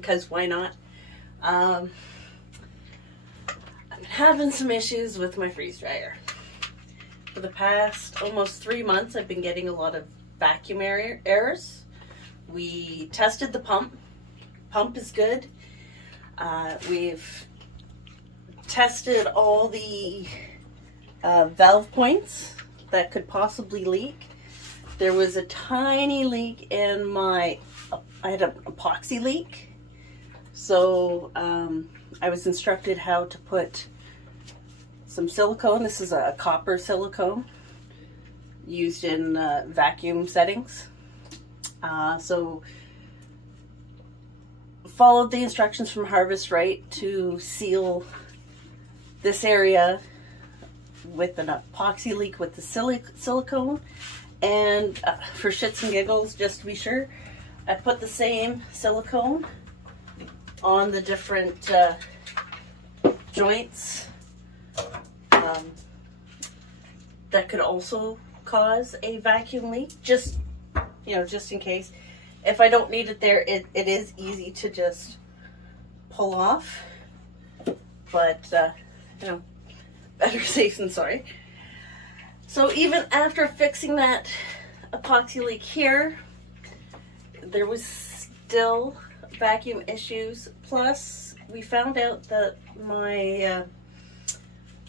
because why not? I've been having some issues with my freeze dryer. For the past almost 3 months, I've been getting a lot of vacuum errors. We tested the pump. Pump is good. We've tested all the valve points that could possibly leak. There was a tiny leak in I had an epoxy leak. So I was instructed how to put some silicone. This is a copper silicone used in vacuum settings. So followed the instructions from Harvestright to seal this area with an epoxy leak with the silicone. And for shits and giggles, just to be sure, I put the same silicone on the different joints that could also cause a vacuum leak, just in case. If I don't need it there, it is easy to just pull off, but better safe than sorry. So even after fixing that epoxy leak here, there was still vacuum issues. Plus, we found out that my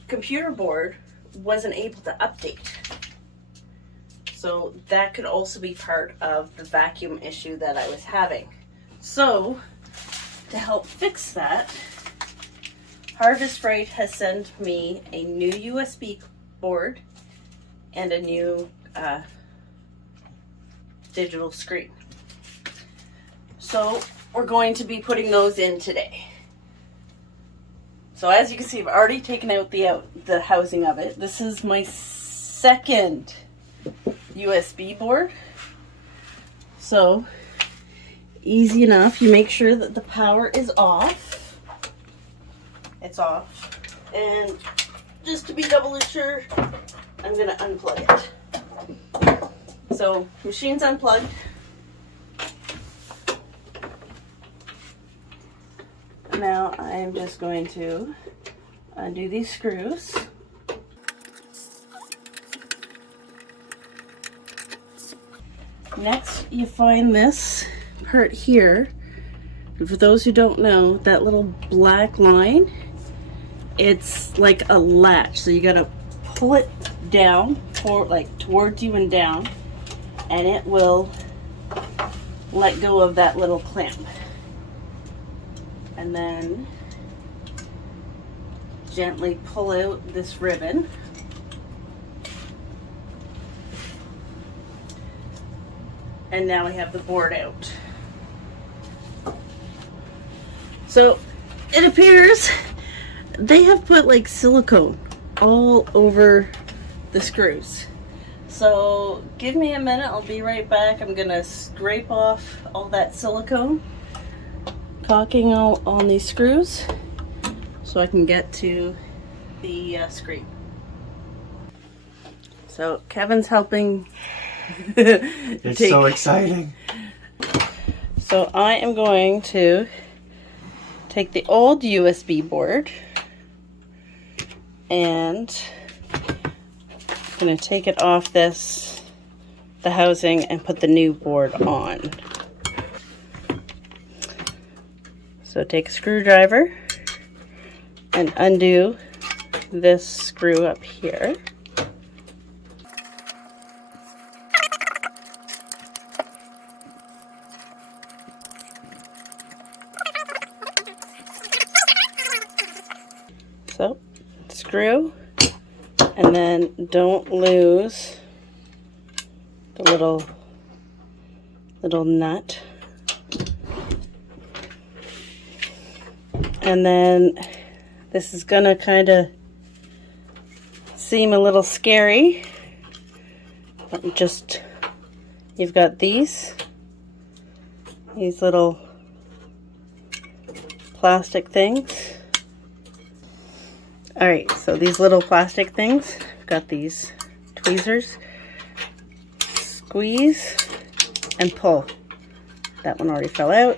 computer board wasn't able to update. So that could also be part of the vacuum issue that I was having. So to help fix that, Harvestright has sent me a new USB board and a new digital screen. So we're going to be putting those in today. So as you can see, I've already taken out the housing of it. This is my second USB board. So easy enough. You make sure that the power is off. It's off. And just to be doubly sure, I'm going to unplug it. So machine's unplugged. Now I'm just going to undo these screws. Next, you find this part here. And for those who don't know, that little black line, it's like a latch. So you gotta pull it down, towards you and down, and it will let go of that little clamp. And then gently pull out this ribbon. And now we have the board out. So it appears they have put like silicone all over the screws. So give me a minute, I'll be right back. I'm gonna scrape off all that silicone, caulking on these screws so I can get to the screen. So Kevin's helping. It's so exciting. So I am going to take the old USB board and I'm going to take it off the housing and put the new board on. So take a screwdriver and undo this screw up here. So screw, and then don't lose the little nut. And then this is gonna kind of seem a little scary, but just, you've got these little plastic things. All right, so these little plastic things, I've got these tweezers. Squeeze and pull. That one already fell out.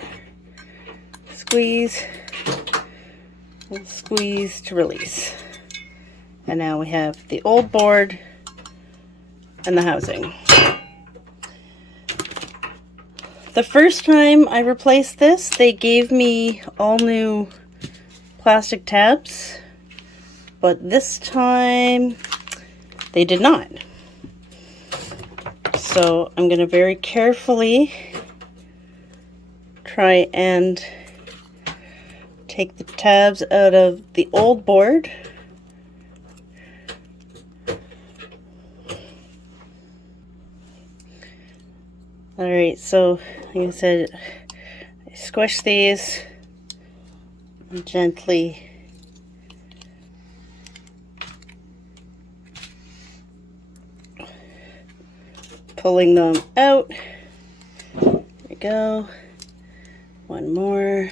squeeze, and squeeze to release. And now we have the old board and the housing. The first time I replaced this, they gave me all new plastic tabs, but this time they did not. So I'm going to very carefully try and take the tabs out of the old board. Alright, so like I said, I squish these and gently pulling them out. There we go. One more.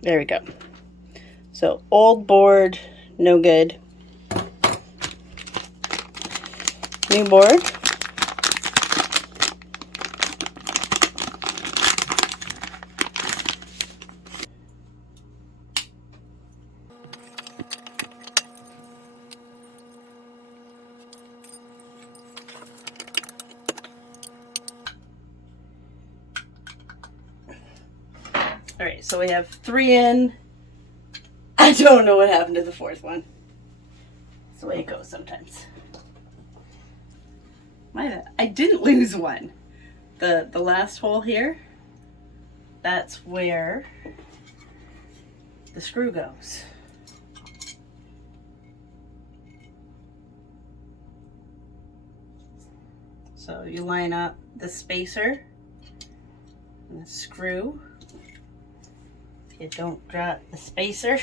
There we go. So old board, no good. New board. Alright, so we have 3 in. I don't know what happened to the 4th one. That's the way it goes sometimes. I didn't lose one. The last hole here, that's where the screw goes. So you line up the spacer and the screw. You don't drop the spacer.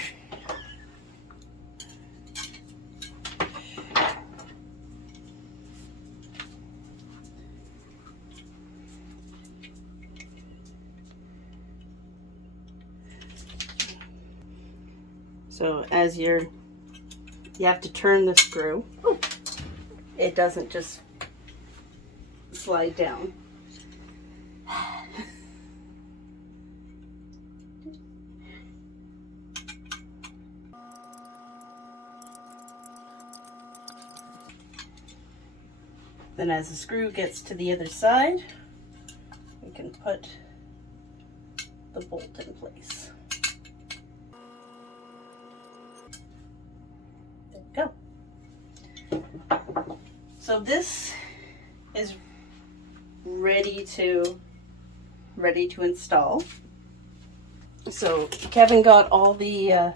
So as you have to turn the screw. It doesn't just slide down. Then as the screw gets to the other side, we can put the bolt in place. There we go. So this is ready to install. So Kevin got all the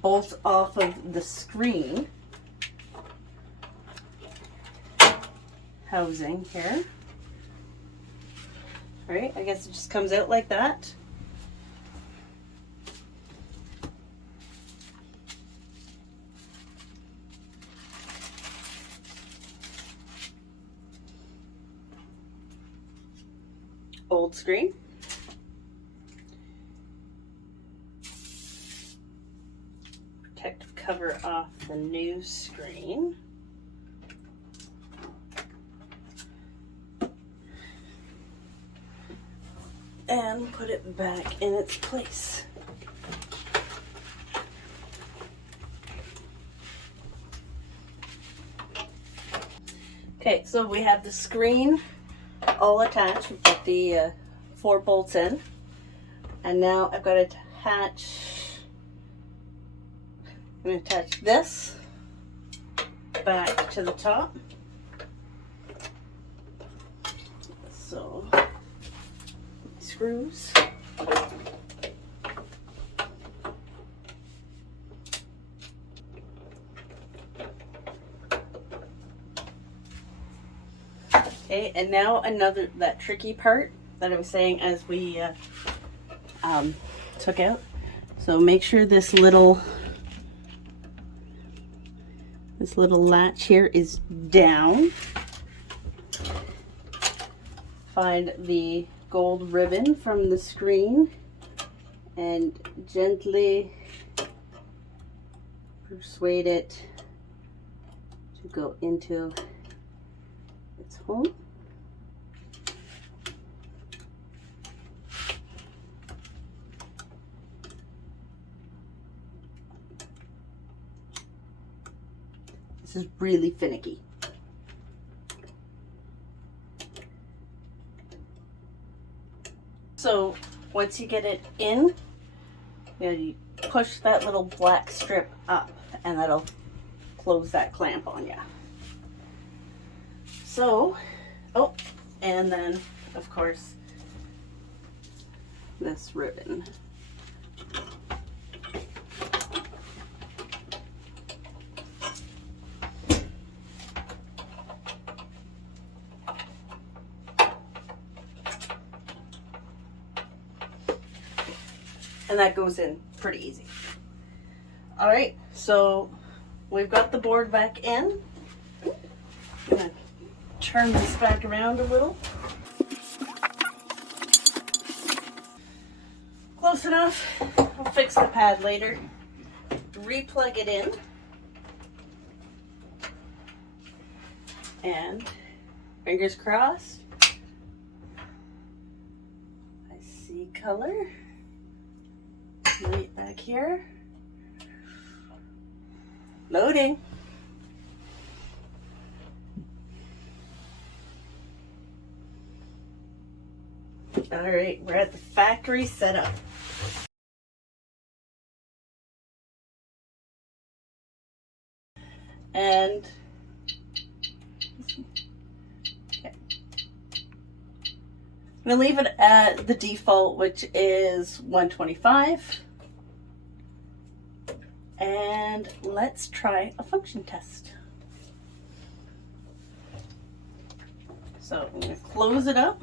bolts off of the screen housing here. All right, I guess it just comes out like that. Old screen. Protective cover off the new screen. And put it back in its place. Okay, so we have the screen all attached. We've got the 4 bolts in. And now I've got to attach, I'm going to attach this back to the top. So, screws. Okay, and now that tricky part that I was saying as we took out. So make sure this little latch here is down. Find the gold ribbon from the screen and gently persuade it to go into It's home. This is really finicky. So once you get it in, you push that little black strip up and that'll close that clamp on you. So, oh, and then of course this ribbon. And that goes in pretty easy. All right, so we've got the board back in. I'm gonna turn this back around a little. Close enough. I'll fix the pad later. Replug it in. And fingers crossed. I see color. Right back here. Loading. All right, we're at the factory setup. And okay. I'm gonna leave it at the default, which is 125. And let's try a function test. So I'm going to close it up,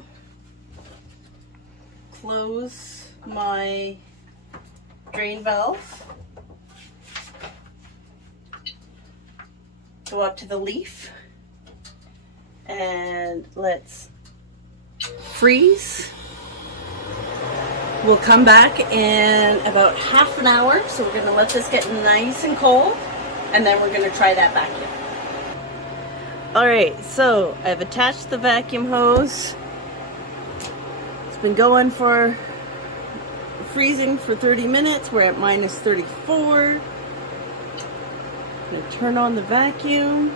close my drain valve, go up to the leaf, and let's freeze. We'll come back in about half an hour, so we're going to let this get nice and cold, and then we're going to try that vacuum. Alright, so I've attached the vacuum hose. It's been going for freezing for 30 minutes. We're at minus 34. I'm going to turn on the vacuum.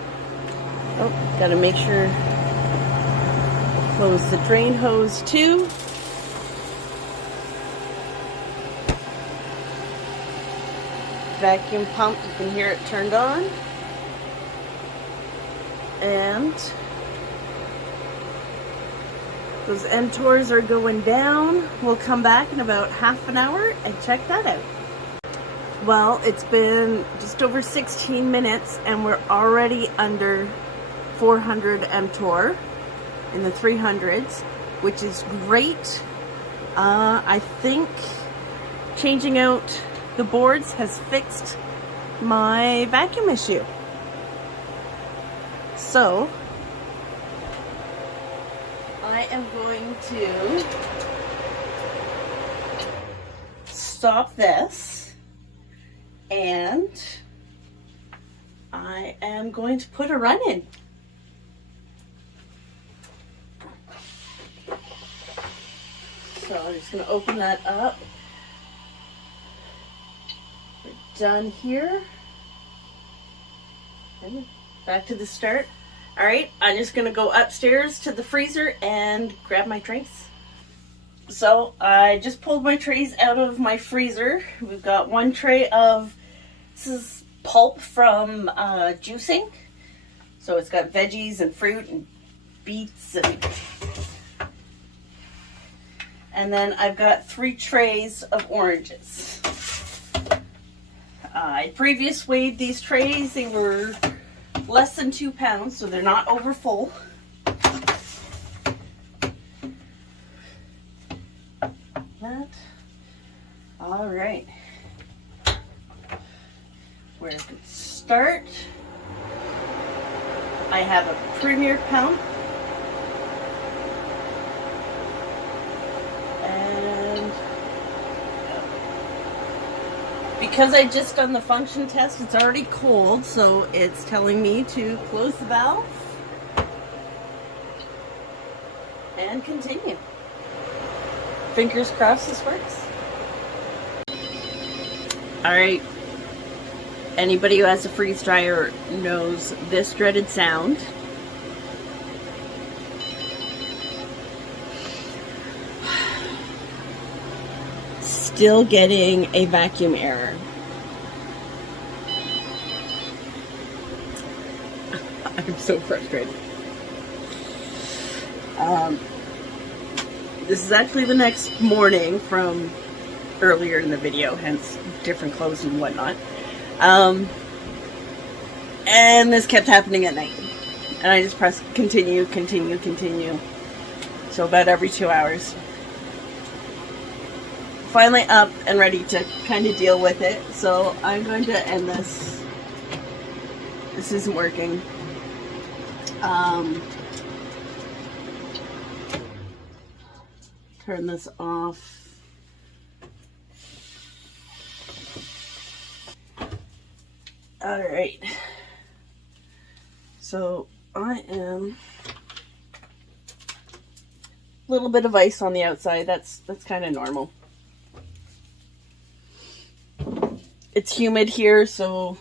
Oh, got to make sure close the drain hose too. Vacuum pump, you can hear it turned on. And those end tours are going down. We'll come back in about half an hour and check that out. Well, it's been just over 16 minutes and we're already under 400 mTOR in the 300s, which is great. I think changing out the boards has fixed my vacuum issue. So I am going to stop this and I am going to put a run in. So I'm just going to open that up. We're done here. And back to the start. All right, I'm just going to go upstairs to the freezer and grab my trays. So I just pulled my trays out of my freezer. We've got one tray of, this is pulp from juicing. So it's got veggies and fruit and beets and then I've got 3 trays of oranges. I previous weighed these trays. They were less than 2 pounds, so they're not over full. That. All right. Where to start? I have a Premier pump. And because I just done the function test, it's already cold, so it's telling me to close the valve. and continue. Fingers crossed this works. Alright, anybody who has a freeze dryer knows this dreaded sound. Still getting a vacuum error. I'm so frustrated. This is actually the next morning from earlier in the video, hence different clothes and whatnot. And this kept happening at night. And I just pressed continue. So about every 2 hours. Finally up and ready to kind of deal with it. So I'm going to end this. This isn't working. Turn this off. Alright. So I am a little bit of ice on the outside. That's kind of normal. It's humid here, so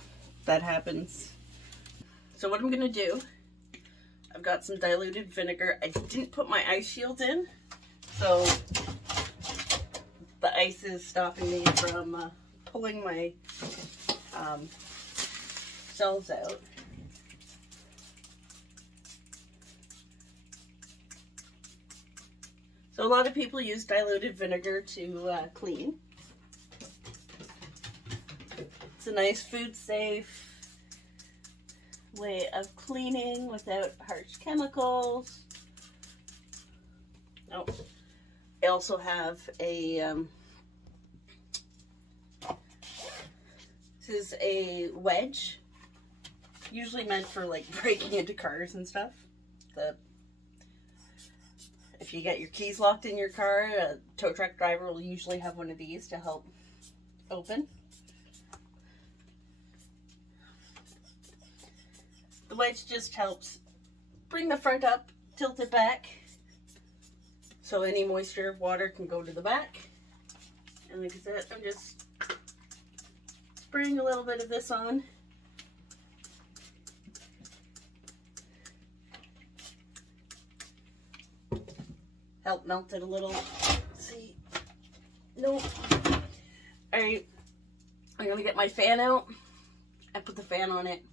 that happens. So what I'm gonna do, I've got some diluted vinegar. I didn't put my ice shield in, so the ice is stopping me from pulling my cells out. So a lot of people use diluted vinegar to clean. It's a nice food safe way of cleaning without harsh chemicals. Oh, I also have a this is a wedge, usually meant for like breaking into cars and stuff. If you get your keys locked in your car, a tow truck driver will usually have one of these to help open. The wedge just helps bring the front up, tilt it back, so any moisture, water can go to the back. And like I said, I'm just spraying a little bit of this on. Help melt it a little. See? Nope. Alright. I'm gonna get my fan out. I put the fan on it.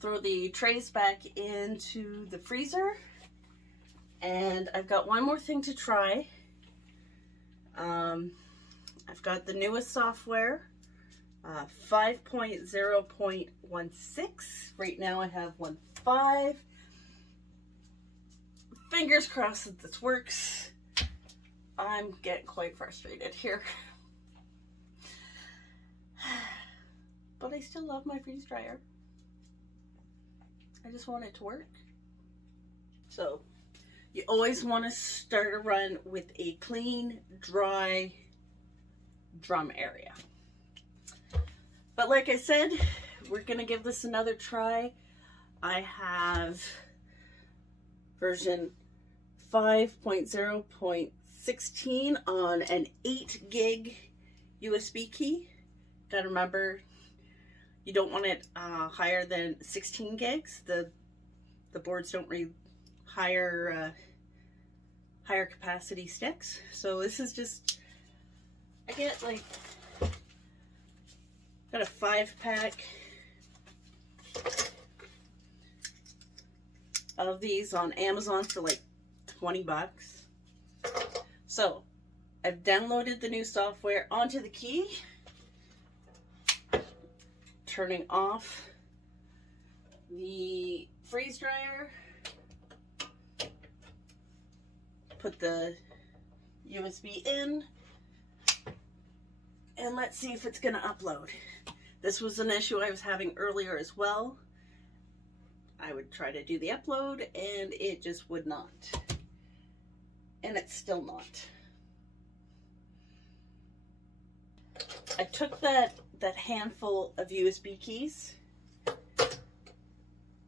Throw the trays back into the freezer. And I've got one more thing to try. I've got the newest software, 5.0.16. Right now I have 1.5. Fingers crossed that this works. I'm getting quite frustrated here. But I still love my freeze dryer. I just want it to work. So, you always want to start a run with a clean, dry drum area. But like I said, we're going to give this another try. I have version 5.0.16 on an 8 gig USB key. Gotta remember, you don't want it higher than 16 gigs. The boards don't read higher capacity sticks. So this is just, I get like, got a 5-pack of these on Amazon for like 20 bucks. So I've downloaded the new software onto the key, turning off the freeze dryer, put the USB in, and let's see if it's gonna upload. This was an issue I was having earlier as well. I would try to do the upload and it just would not. And it's still not. I took that handful of USB keys,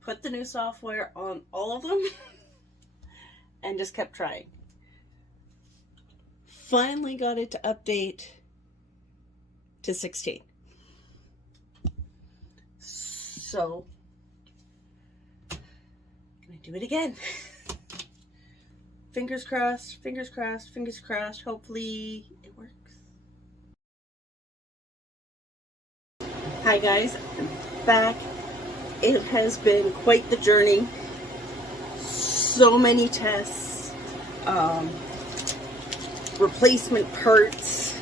put the new software on all of them, and just kept trying. Finally got it to update to 16. So, I'm gonna do it again. Fingers crossed, fingers crossed, fingers crossed. Hopefully it works. Hi guys, I'm back. It has been quite the journey. So many tests, replacement parts.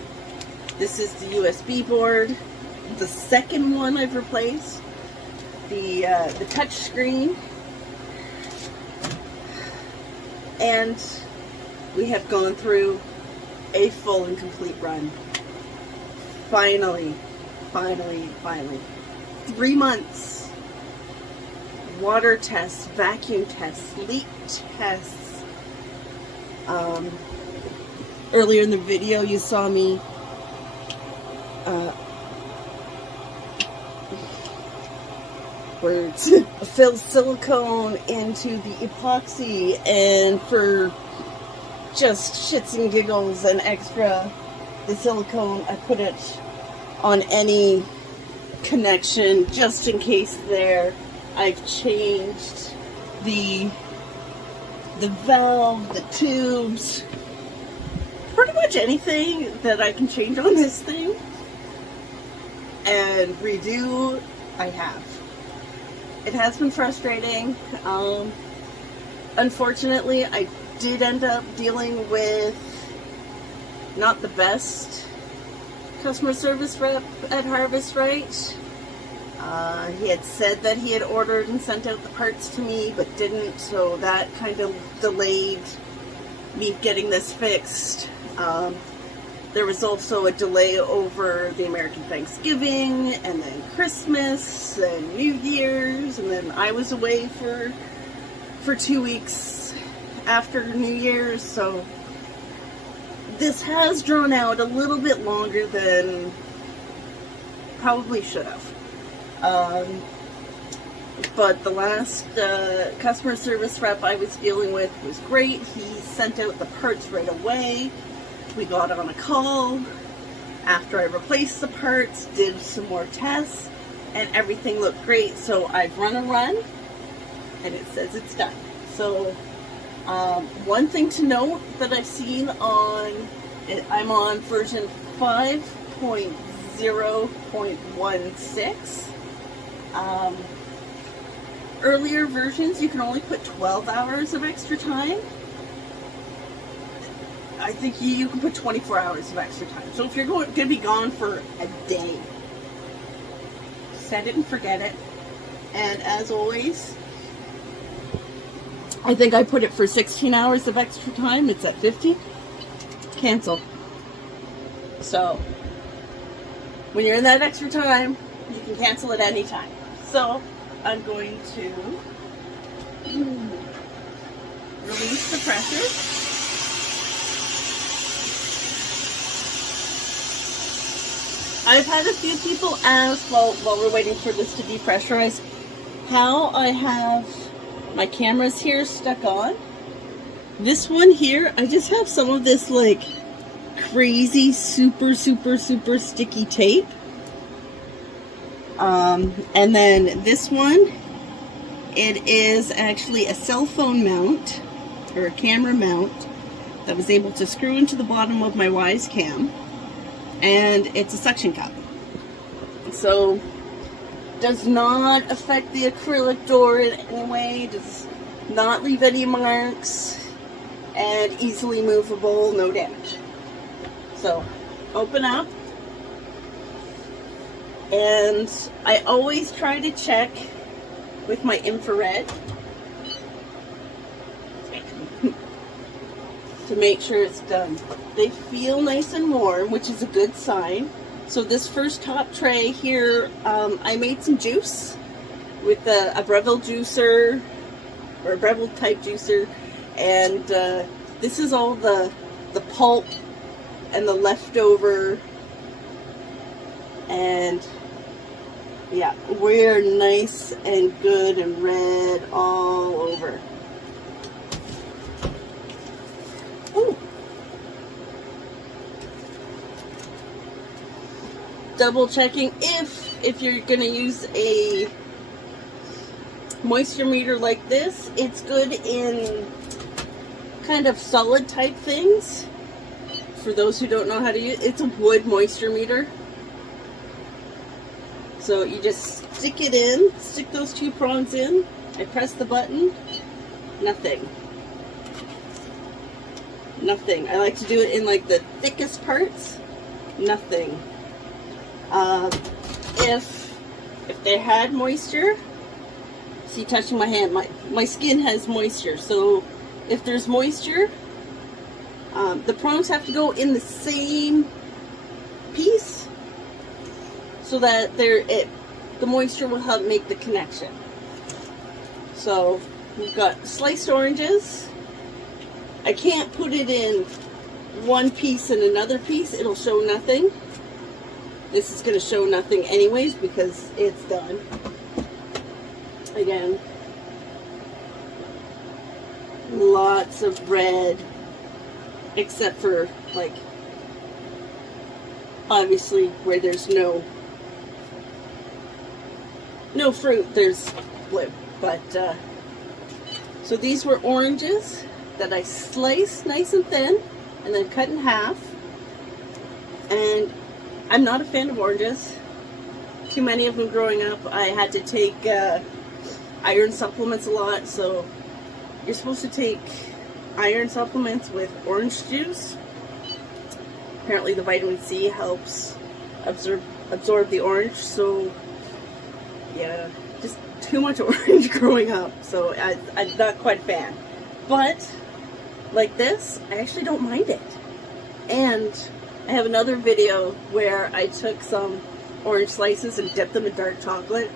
This is the USB board. The second one I've replaced. The touch screen. And we have gone through a full and complete run. Finally. 3 months. Water tests, vacuum tests, leak tests. Earlier in the video you saw me fill silicone into the epoxy, and for just shits and giggles and extra, the silicone, I put it on any connection just in case there. I've changed the valve, the tubes, pretty much anything that I can change on this thing and redo, I have. It has been frustrating. Unfortunately, I did end up dealing with not the best customer service rep at Harvestright. He had said that he had ordered and sent out the parts to me, but didn't, so that kind of delayed me getting this fixed. There was also a delay over the American Thanksgiving, and then Christmas, and New Year's, and then I was away for 2 weeks after New Year's, so this has drawn out a little bit longer than probably should have. But the last customer service rep I was dealing with was great. He sent out the parts right away. We got on a call after I replaced the parts, did some more tests, and everything looked great. So I've run a run, and it says it's done. So one thing to note that I've seen on, I'm on version 5.0.16. Earlier versions, you can only put 12 hours of extra time. I think you can put 24 hours of extra time. So if you're going to be gone for a day, set it and forget it. And as always, I think I put it for 16 hours of extra time. It's at 50. Cancel. So when you're in that extra time, you can cancel at any time. So I'm going to release the pressure. I've had a few people ask while we're waiting for this to depressurize how I have my cameras here stuck on. This one here, I just have some of this like crazy super sticky tape. And then this one, it is actually a cell phone mount or a camera mount that was able to screw into the bottom of my Wise Cam, and it's a suction cup. So does not affect the acrylic door in any way, does not leave any marks, and easily movable, no damage. So open up. And I always try to check with my infrared to make sure it's done. They feel nice and warm, which is a good sign. So this first top tray here, I made some juice with a Breville juicer, or a Breville type juicer, and this is all the pulp and the leftover, and yeah, we're nice and good and red all over. double checking if you're gonna use a moisture meter like this. It's good in kind of solid type things. For those who don't know how to use it, it's a wood moisture meter. So you just stick it in, stick those 2 prongs in. I press the button. Nothing. Nothing. I like to do it in like the thickest parts. Nothing. If they had moisture, see, touching my hand, my skin has moisture. So if there's moisture, the prongs have to go in the same piece so that the moisture will help make the connection. So we've got sliced oranges. I can't put it in one piece and another piece. It'll show nothing. This is going to show nothing anyways because it's done. Again, lots of red, except for like obviously where there's no fruit, there's blue. But so these were oranges that I sliced nice and thin and then cut in half. And I'm not a fan of oranges. Too many of them growing up. I had to take iron supplements a lot, so you're supposed to take iron supplements with orange juice. Apparently the vitamin C helps absorb the orange, so yeah, just too much orange growing up, so I'm not quite a fan. But like this, I actually don't mind it. And I have another video where I took some orange slices and dipped them in dark chocolate.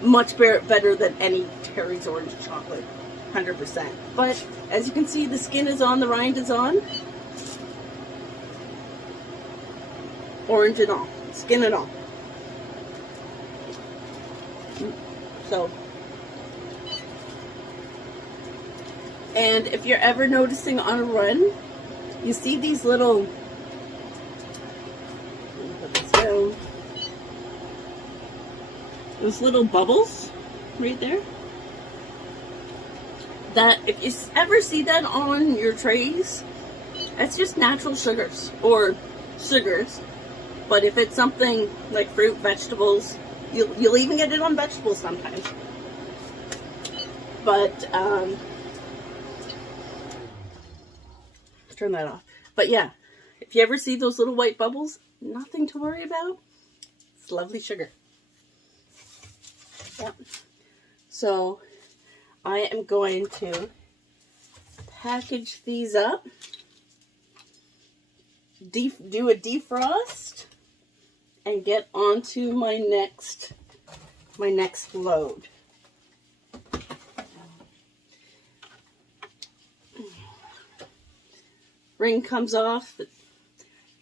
Much better than any Terry's orange chocolate, 100%. But as you can see, the skin is on, the rind is on. Orange and all, skin and all. So, and if you're ever noticing on a run, you see these little, put this down, those little bubbles right there. That, if you ever see that on your trays, that's just natural sugars, or sugars. But if it's something like fruit, vegetables, you'll even get it on vegetables sometimes. But, turn that off. But yeah, if you ever see those little white bubbles, nothing to worry about. It's lovely sugar. Yep. So I am going to package these up, do a defrost, and get onto my next load. Ring comes off.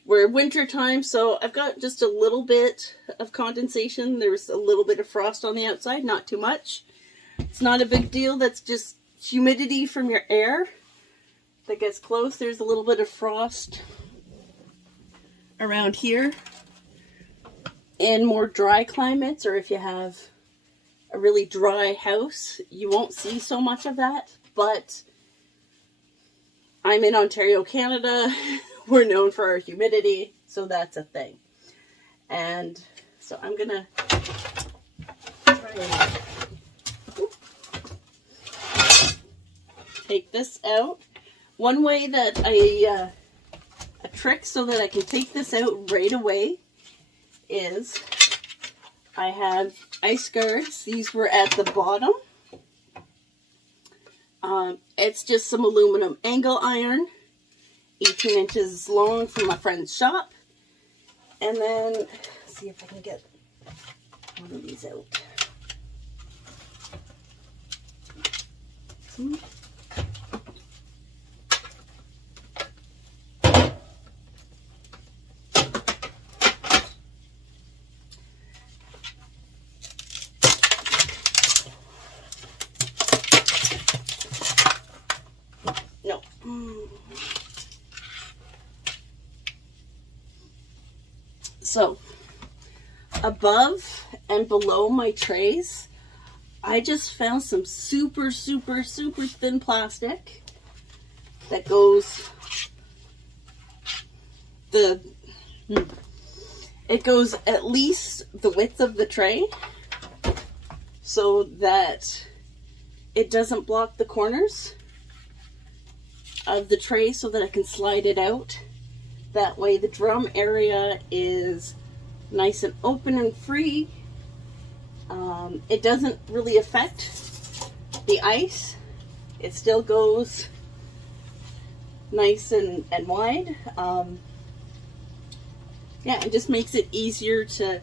We're winter time, so I've got just a little bit of condensation. There's a little bit of frost on the outside, not too much. It's not a big deal. That's just humidity from your air that gets close. There's a little bit of frost around here. In more dry climates, or if you have a really dry house, you won't see so much of that. But I'm in Ontario, Canada. We're known for our humidity, so that's a thing. And so I'm gonna try and take this out. One way that a trick so that I can take this out right away is I have ice guards. These were at the bottom. It's just some aluminum angle iron, 18 inches long from my friend's shop. And then, let's see if I can get one of these out. So above and below my trays, I just found some super thin plastic that goes it goes at least the width of the tray so that it doesn't block the corners of the tray, so that I can slide it out. That way the drum area is nice and open and free. It doesn't really affect the ice. It still goes nice and wide. Yeah, it just makes it easier to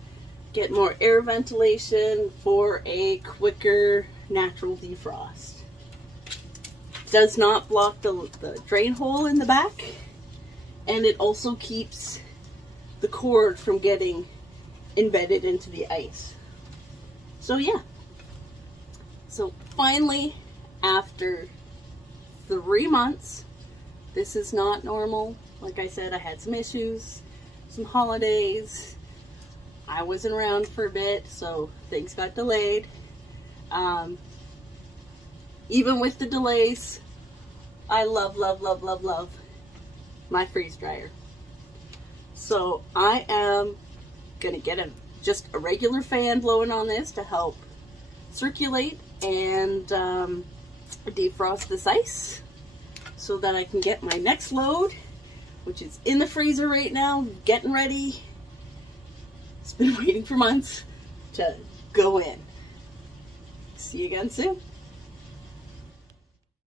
get more air ventilation for a quicker natural defrost. Does not block the drain hole in the back, and it also keeps the cord from getting embedded into the ice. So yeah, so finally, after 3 months, this is not normal. Like I said, I had some issues, some holidays. I wasn't around for a bit, so things got delayed. Even with the delays, I love my freeze dryer. So I am gonna get just a regular fan blowing on this to help circulate and defrost this ice, so that I can get my next load, which is in the freezer right now, getting ready. It's been waiting for months to go in. See you again soon.